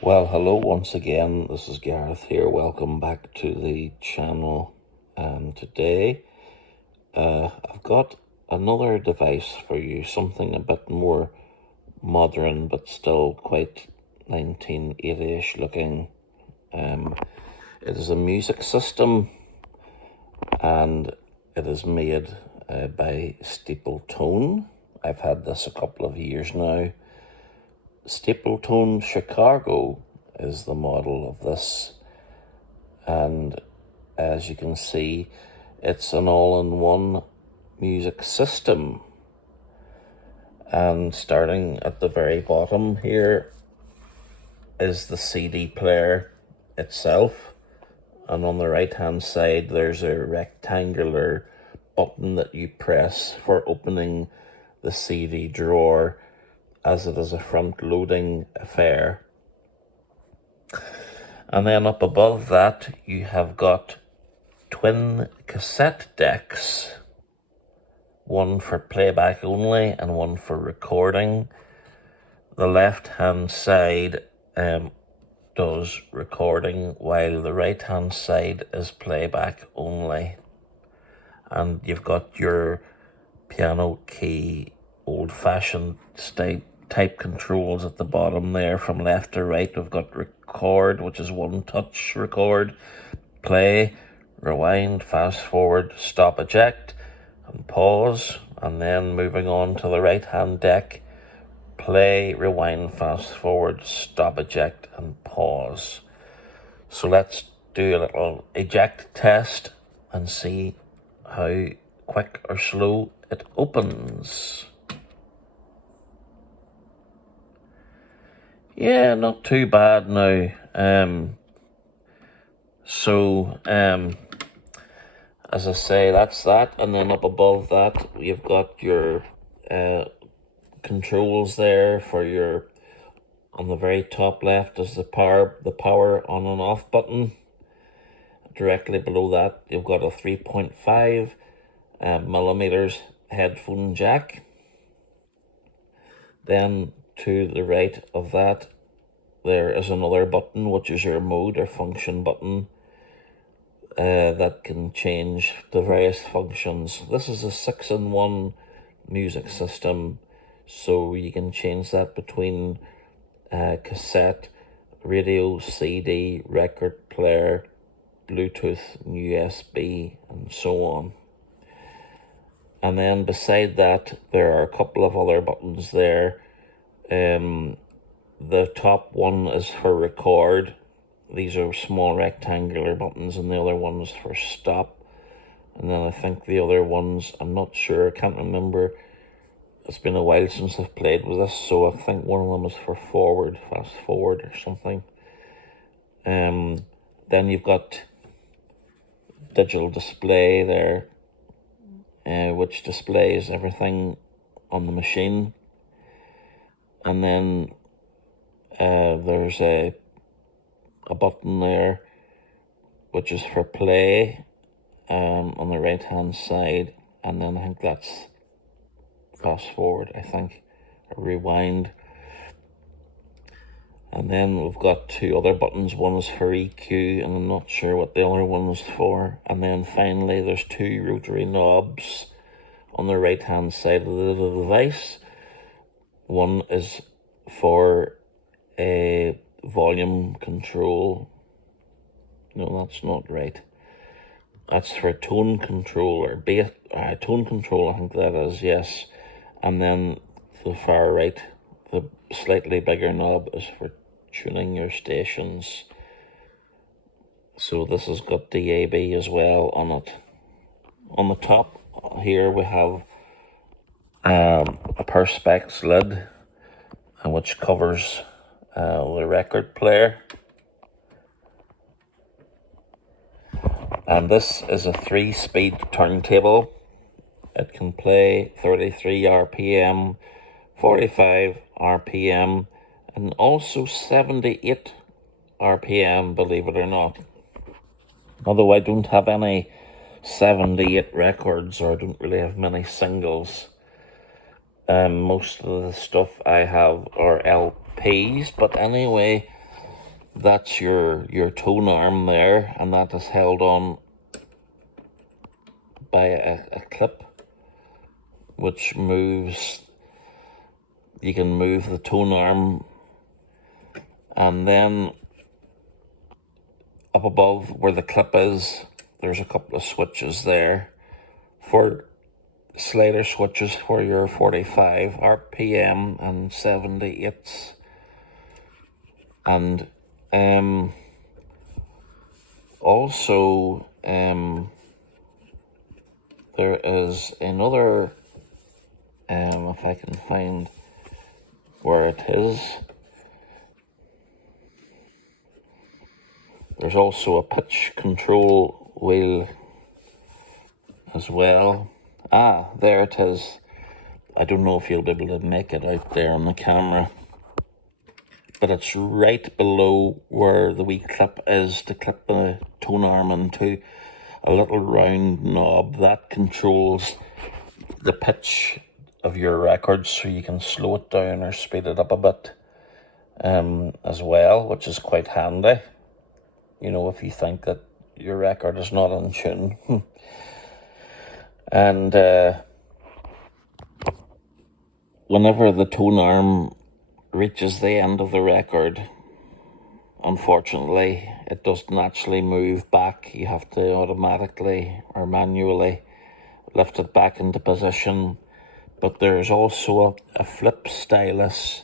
Well, hello once again. This is Gareth here. Welcome back to the channel. And today, I've got another device for you, something a bit more modern but still quite 1980-ish looking. It is a music system, and it is made by Steepletone. I've had this a couple of years now. Steepletone Chicago is the model of this, and as you can see, it's an all-in-one music system. And starting at the very bottom here is the CD player itself, and on the right hand side there's a rectangular button that you press for opening the CD drawer, as it is a front-loading affair. And then up above that you have got twin cassette decks, one for playback only and one for recording. The left-hand side does recording, while the right-hand side is playback only. And you've got your piano key, old-fashioned type controls at the bottom there from left to right. We've got record, which is one touch record, play, rewind, fast forward, stop, eject, and pause. And then moving on to the right hand deck, play, rewind, fast forward, stop, eject, and pause. So let's do a little eject test and see how quick or slow it opens. Yeah, not too bad now. As I say, that's that. And then up above that, you've got your controls there for your, on the very top left is the power on and off button. Directly below that, you've got a 3.5 millimeters headphone jack. Then to the right of that, there is another button, which is your mode or function button, that can change the various functions. This is a 6-in-1 music system, so you can change that between cassette, radio, CD, record player, Bluetooth, and USB, and so on. And then beside that, there are a couple of other buttons there. The top one is for record. These are small rectangular buttons, and the other one is for stop. And then I think the other ones, I'm not sure, I can't remember. It's been a while since I've played with this, so I think one of them is for forward, fast forward or something. Then you've got digital display there, which displays everything on the machine. And then there's a button there which is for play on the right hand side, and then I think that's fast forward, I think, or rewind. And then we've got two other buttons. One is for EQ, and I'm not sure what the other one is for. And then finally there's two rotary knobs on the right hand side of the device. One is for a volume control. No, that's not right. That's for tone control, or bass, tone control, I think that is, yes. And then the far right, the slightly bigger knob, is for tuning your stations. So this has got DAB as well on it. On the top here we have a perspex lid, which covers the record player. And this is a 3-speed turntable. It can play 33 RPM, 45 RPM, and also 78 RPM, believe it or not. Although I don't have any 78 records, or I don't really have many singles. Most of the stuff I have are LPs, but anyway, that's your tone arm there, and that is held on by a clip which moves. You can move the tone arm, and then up above where the clip is, there's a couple of switches there for slider switches for your 45 RPM and 78s. And also there is another, if I can find where it is, there's also a pitch control wheel as well. There it is. I don't know if you'll be able to make it out there on the camera, but it's right below where the wee clip is to clip the tone arm into. A little round knob that controls the pitch of your record, so you can slow it down or speed it up a bit as well, which is quite handy, you know, if you think that your record is not in tune. And whenever the tone arm reaches the end of the record, unfortunately, it doesn't actually move back. You have to automatically or manually lift it back into position. But there's also a flip stylus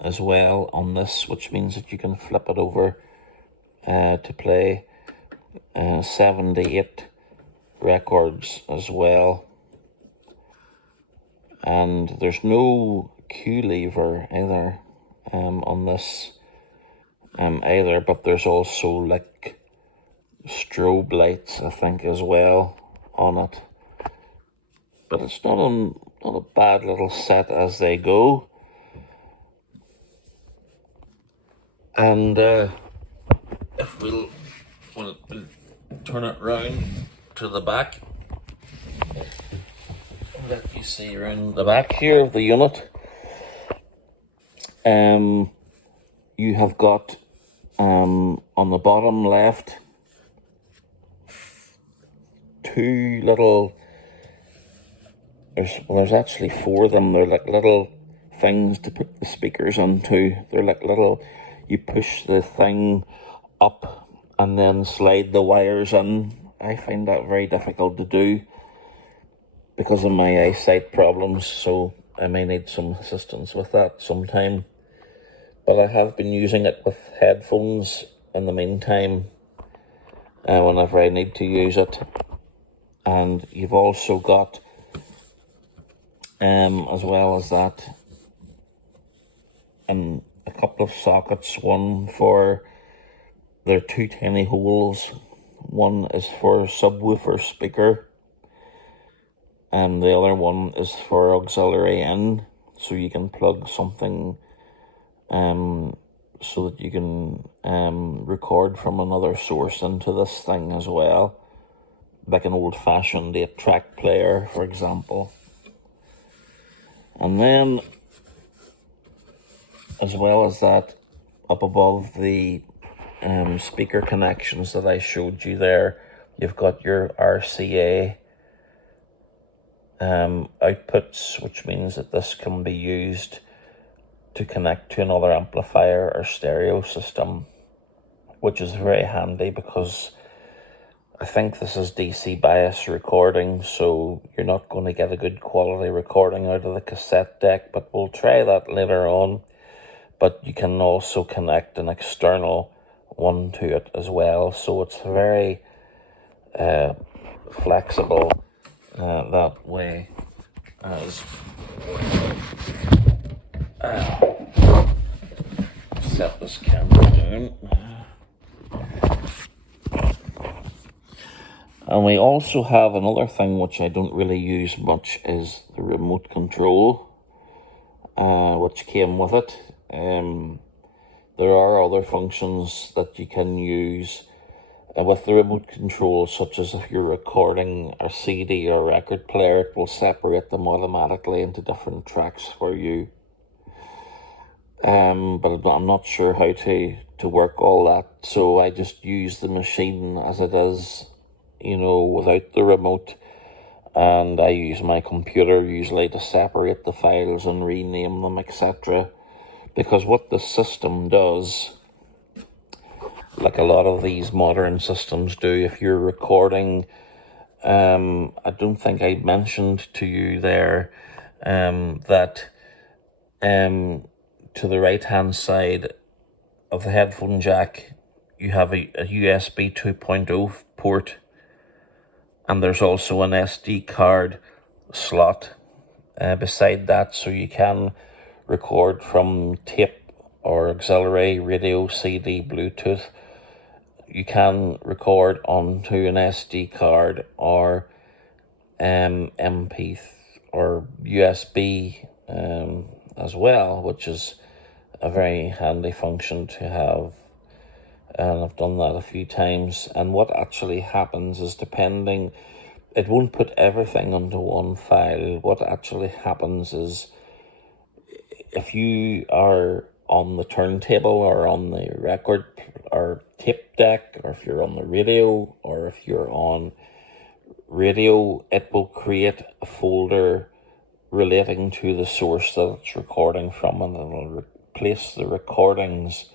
as well on this, which means that you can flip it over to play 78 records as well. And there's no cue lever either on this either, but there's also like strobe lights, I think, as well on it. But it's not a bad little set as they go. And if we'll turn it round to the back, let you see around the back here of the unit. You have got on the bottom left two little, there's actually four of them. They're like little things to put the speakers onto. They're like little, you push the thing up and then slide the wires in. I find that very difficult to do because of my eyesight problems, so I may need some assistance with that sometime. But I have been using it with headphones in the meantime, whenever I need to use it. And you've also got, as well as that, a couple of sockets. One for, there are two tiny holes. One is for subwoofer speaker, and the other one is for auxiliary in, so you can plug something so that you can record from another source into this thing as well, like an old-fashioned 8-track player, for example. And then, as well as that, up above the speaker connections that I showed you there, you've got your RCA outputs, which means that this can be used to connect to another amplifier or stereo system, which is very handy because I think this is DC bias recording, so you're not going to get a good quality recording out of the cassette deck, but we'll try that later on. But you can also connect an external one to it as well, so it's very flexible that way. As set this camera down. And we also have another thing which I don't really use much, is the remote control, which came with it. There are other functions that you can use with the remote control, such as if you're recording a CD or a record player, it will separate them automatically into different tracks for you. but I'm not sure how to work all that, so I just use the machine as it is, without the remote, and I use my computer usually to separate the files and rename them, etc. Because what the system does, like a lot of these modern systems do, if you're recording, I don't think I mentioned to you there that to the right hand side of the headphone jack, you have a USB 2.0 port, and there's also an SD card slot beside that, so you can record from tape or auxiliary, radio, CD, Bluetooth. You can record onto an SD card or MP or USB as well, which is a very handy function to have. And I've done that a few times. And what actually happens is, it won't put everything onto one file. What actually happens is, if you are on the turntable or on the record or tape deck, or if you're on the radio, or if you're on radio, it will create a folder relating to the source that it's recording from, and it'll replace the recordings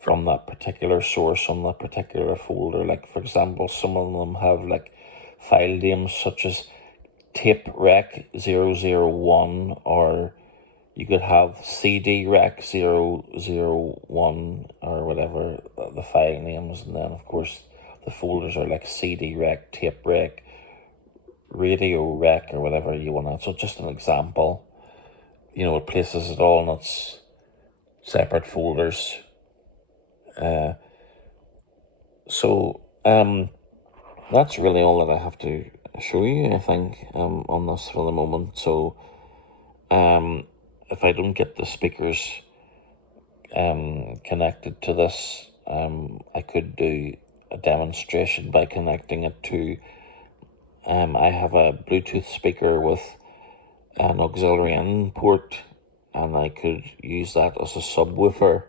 from that particular source on that particular folder. Like, for example, some of them have like file names such as tape rec 001, or you could have CD rec 001, or whatever the file names. And then, of course, the folders are like CD rec, tape rec, radio rec, or whatever you want to. So just an example, it places it all in its separate folders. So that's really all that I have to show you, I think, on this for the moment. So if I don't get the speakers connected to this, I could do a demonstration by connecting it to, I have a Bluetooth speaker with an auxiliary in port, and I could use that as a subwoofer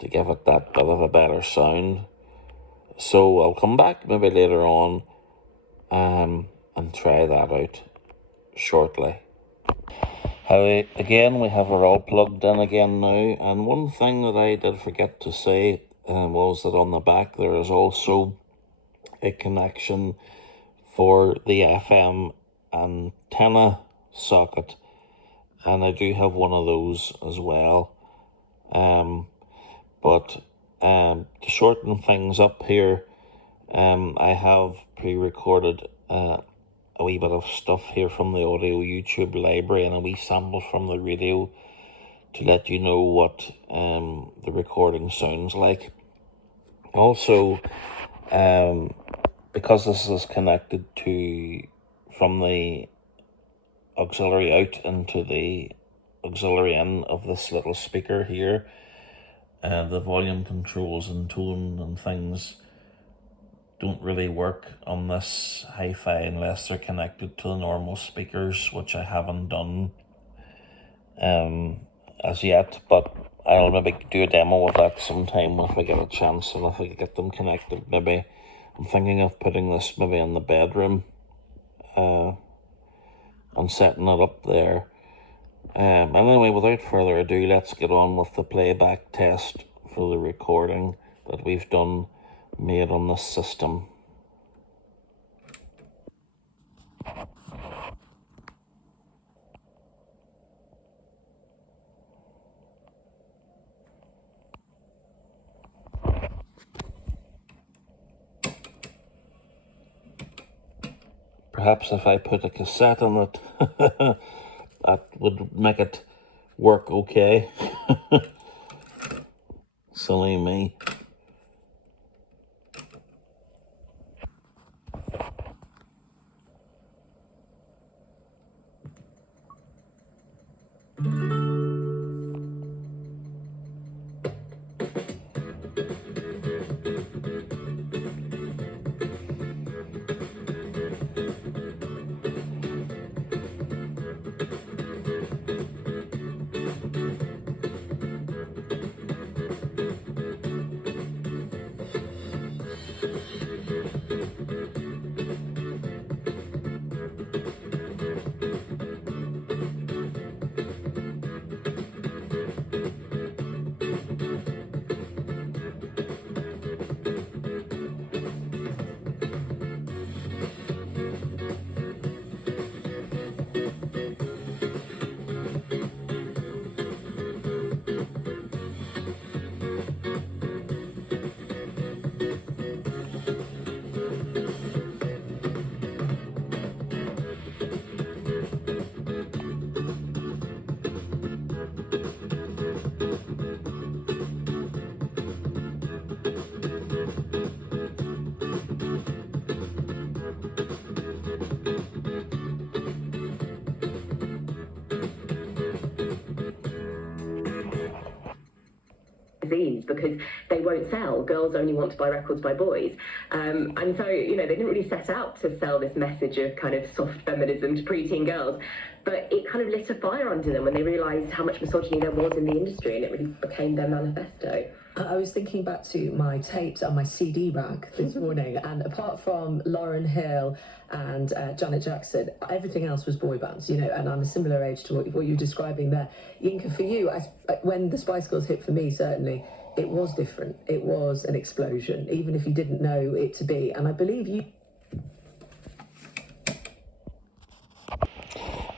to give it that bit of a better sound. So I'll come back maybe later on and try that out shortly. Again, we have it all plugged in again now, and one thing that I did forget to say was that on the back there is also a connection for the FM antenna socket, and I do have one of those as well. But to shorten things up here, I have pre-recorded a wee bit of stuff here from the audio YouTube library, and a wee sample from the radio to let you know what the recording sounds like. Also, because this is connected from the auxiliary out into the auxiliary in of this little speaker here, the volume controls and tone and things don't really work on this hi-fi unless they're connected to the normal speakers, which I haven't done as yet, but I'll maybe do a demo of that sometime if I get a chance, and if I get them connected. Maybe I'm thinking of putting this maybe in the bedroom and setting it up there. Anyway, without further ado, let's get on with the playback test for the recording that we've made on this system. Perhaps if I put a cassette on it, that would make it work okay. Silly me. Because they won't sell. Girls only want to buy records by boys. And so, you know, they didn't really set out to sell this message of kind of soft feminism to preteen girls, but it kind of lit a fire under them when they realised how much misogyny there was in the industry, and it really became their manifesto. I was thinking back to my tapes and my CD rack this morning, and apart from Lauryn Hill and Janet Jackson, everything else was boy bands, you know, and I'm a similar age to what you're describing there. Yinka, for you, when the Spice Girls hit for me, certainly, it was different. It was an explosion, even if you didn't know it to be. And I believe you...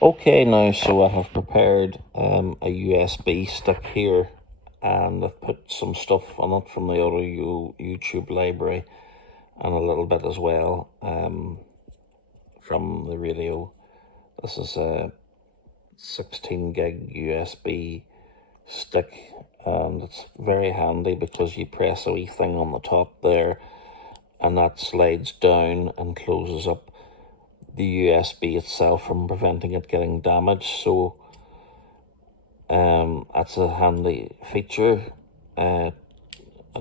Okay, now, so I have prepared a USB stick here, and I've put some stuff on it from the audio YouTube library, and a little bit as well from the radio. This is a 16 gig USB stick, and it's very handy because you press a wee thing on the top there, and that slides down and closes up the USB itself from preventing it getting damaged. So that's a handy feature. It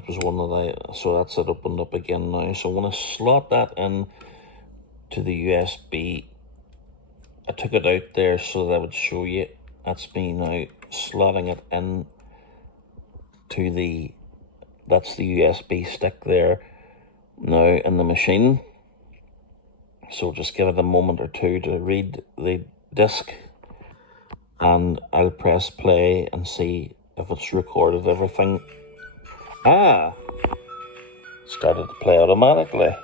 was one that so that's it opened up again now. So when I slot that in to the USB, I took it out there so that I would show you. That's me now slotting it in to that's the USB stick there now in the machine. So just give it a moment or two to read the disc, and I'll press play and see if it's recorded everything. Started to play automatically.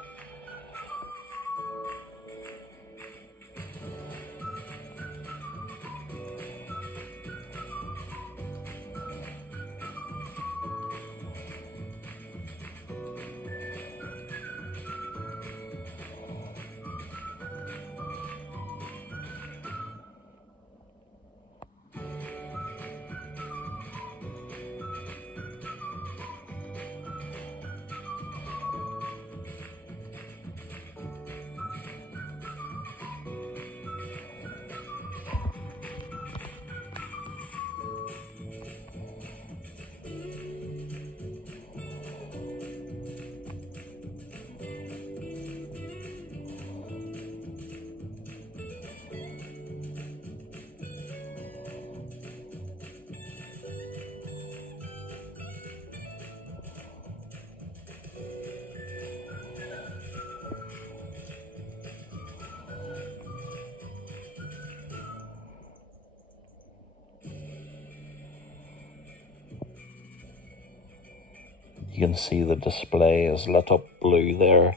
You can see the display is lit up blue there.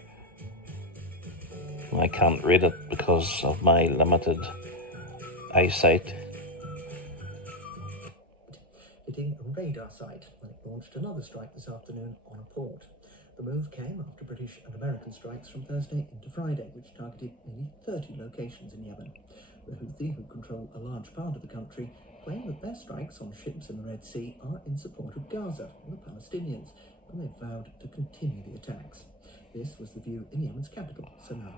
I can't read it because of my limited eyesight. Hitting a radar site when it launched another strike this afternoon on a port. The move came after British and American strikes from Thursday into Friday, which targeted nearly 30 locations in Yemen. The Houthi, who control a large part of the country, claim that their strikes on ships in the Red Sea are in support of Gaza and the Palestinians, and they've vowed to continue the attacks. This was the view in Yemen's capital, Sanaa.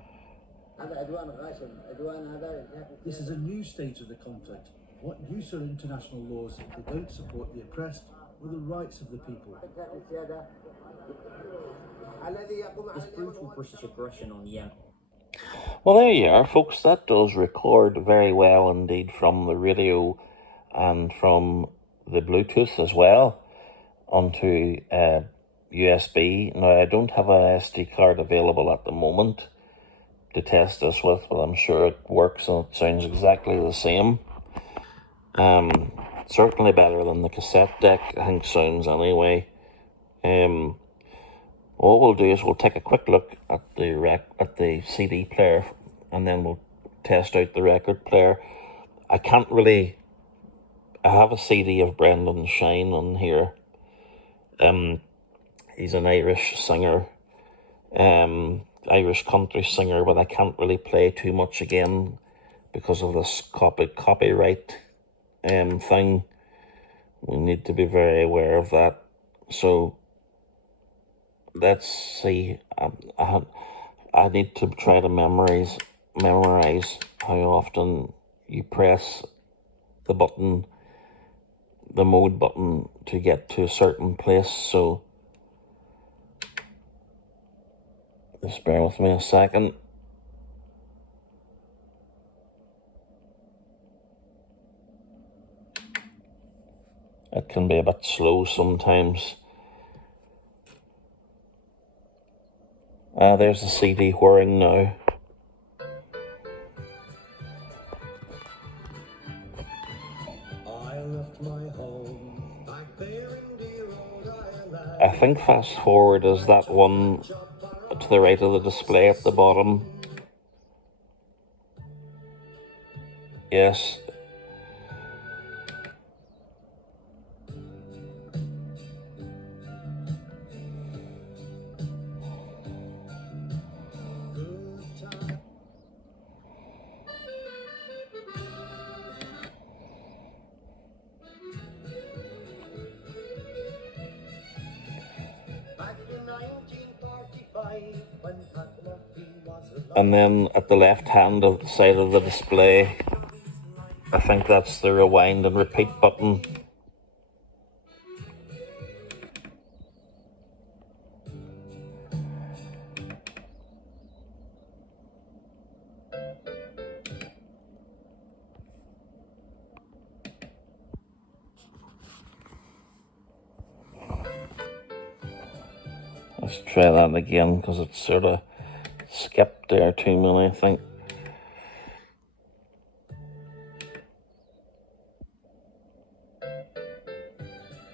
This is a new stage of the conflict. What use are international laws if they don't support the oppressed or the rights of the people? This brutal British aggression on Yemen. Well, there you are, folks. That does record very well indeed from the radio and from the Bluetooth as well onto USB. Now, I don't have a SD card available at the moment to test this with, but I'm sure it works and it sounds exactly the same. Certainly better than the cassette deck, I think sounds anyway. What we'll do is we'll take a quick look at the CD player, and then we'll test out the record player. I have a CD of Brendan Shine on here. He's an Irish singer, Irish country singer, but I can't really play too much again because of this copyright thing. We need to be very aware of that. So let's see. I need to try to memorize how often you press the button, the mode button, to get to a certain place. So just bear with me a second. It can be a bit slow sometimes. There's the CD whirring now. I think fast forward is that one to the right of the display at the bottom. Yes. And then at the left hand of the side of the display, I think that's the rewind and repeat button. Let's try that again because it's sort of skipped there too many, I think.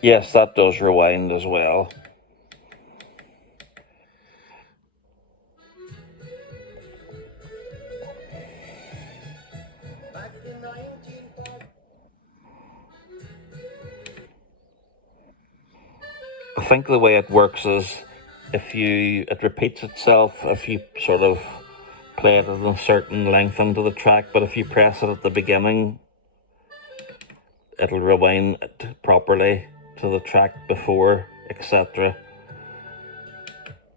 Yes, that does rewind as well. I think the way it works is it repeats itself if you sort of play it at a certain length into the track, but if you press it at the beginning, it'll rewind it properly to the track before, etc.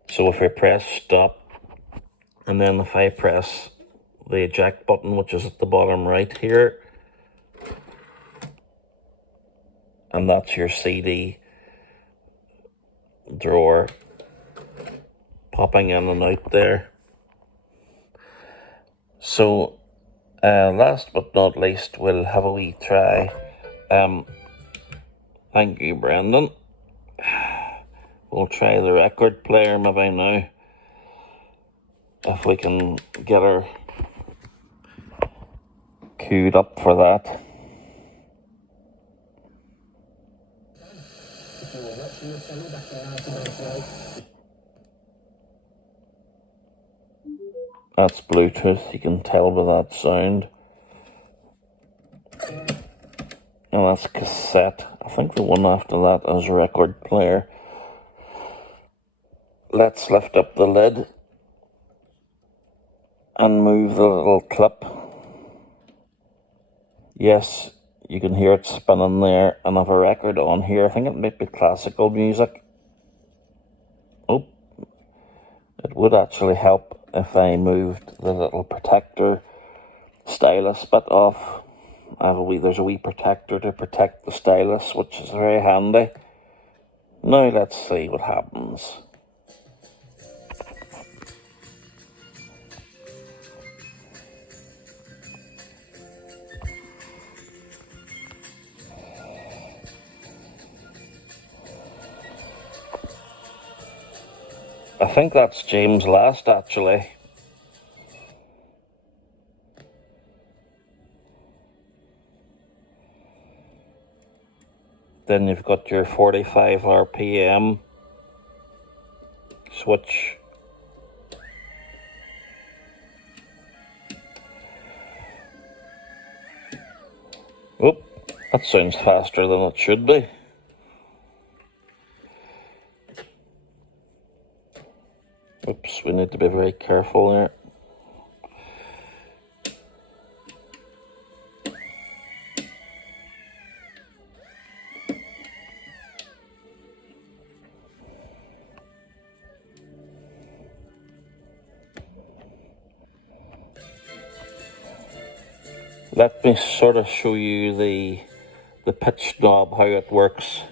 So if I press stop, and then if I press the eject button, which is at the bottom right here, and that's your CD drawer popping in and out there. So last but not least, we'll have a wee try. Thank you, Brendan. We'll try the record player maybe now, if we can get her queued up for that. That's Bluetooth, you can tell by that sound. And that's cassette. I think the one after that is record player. Let's lift up the lid and move the little clip. Yes, you can hear it spinning there, and I have a record on here. I think it might be classical music. Oh, it would actually help if I moved the little protector stylus bit off. There's a wee protector to protect the stylus, which is very handy. Now let's see what happens. I think that's James Last, actually. Then you've got your 45 RPM switch. Oh, that sounds faster than it should be. Oops, we need to be very careful there. Let me sort of show you the pitch knob, how it works.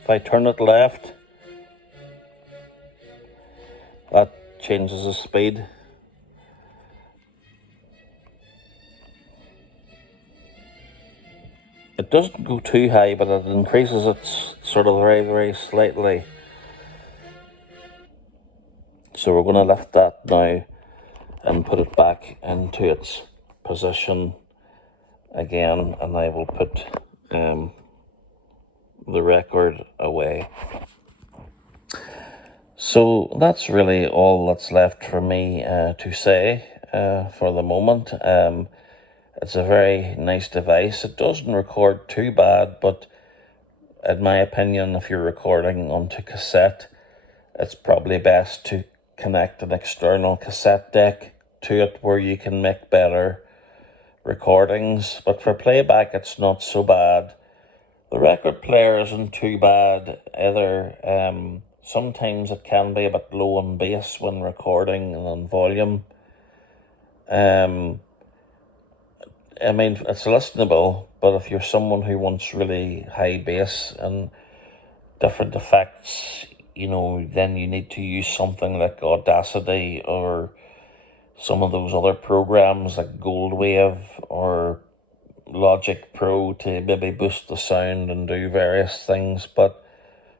If I turn it left, that changes the speed. It doesn't go too high, but it increases it sort of very, very slightly. So we're going to lift that now and put it back into its position again, and I will put the record away. So that's really all that's left for me to say for the moment. It's a very nice device. It doesn't record too bad, but in my opinion, if you're recording onto cassette, it's probably best to connect an external cassette deck to it where you can make better recordings. But for playback, it's not so bad. The record player isn't too bad either. Sometimes it can be a bit low on bass when recording and on volume. I mean, it's listenable, but if you're someone who wants really high bass and different effects, you know, then you need to use something like Audacity or some of those other programs like Goldwave or Logic Pro to maybe boost the sound and do various things. But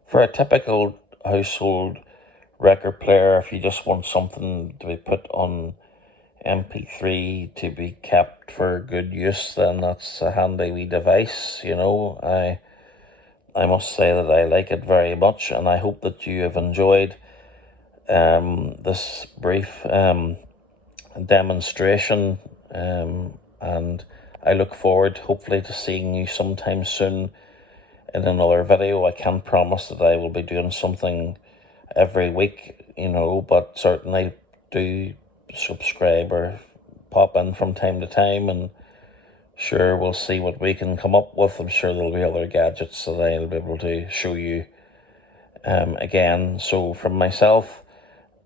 for a typical household record player, if you just want something to be put on MP3 to be kept for good use, then that's a handy wee device, you know. I must say that I like it very much, and I hope that you have enjoyed this brief demonstration, and I look forward hopefully to seeing you sometime soon in another video. I can't promise that I will be doing something every week, you know, but certainly do subscribe or pop in from time to time, and sure, we'll see what we can come up with. I'm sure there'll be other gadgets that I'll be able to show you again. So from myself,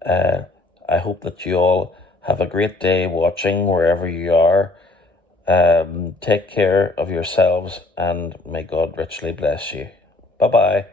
I hope that you all have a great day watching wherever you are. Take care of yourselves, and may God richly bless you. Bye-bye.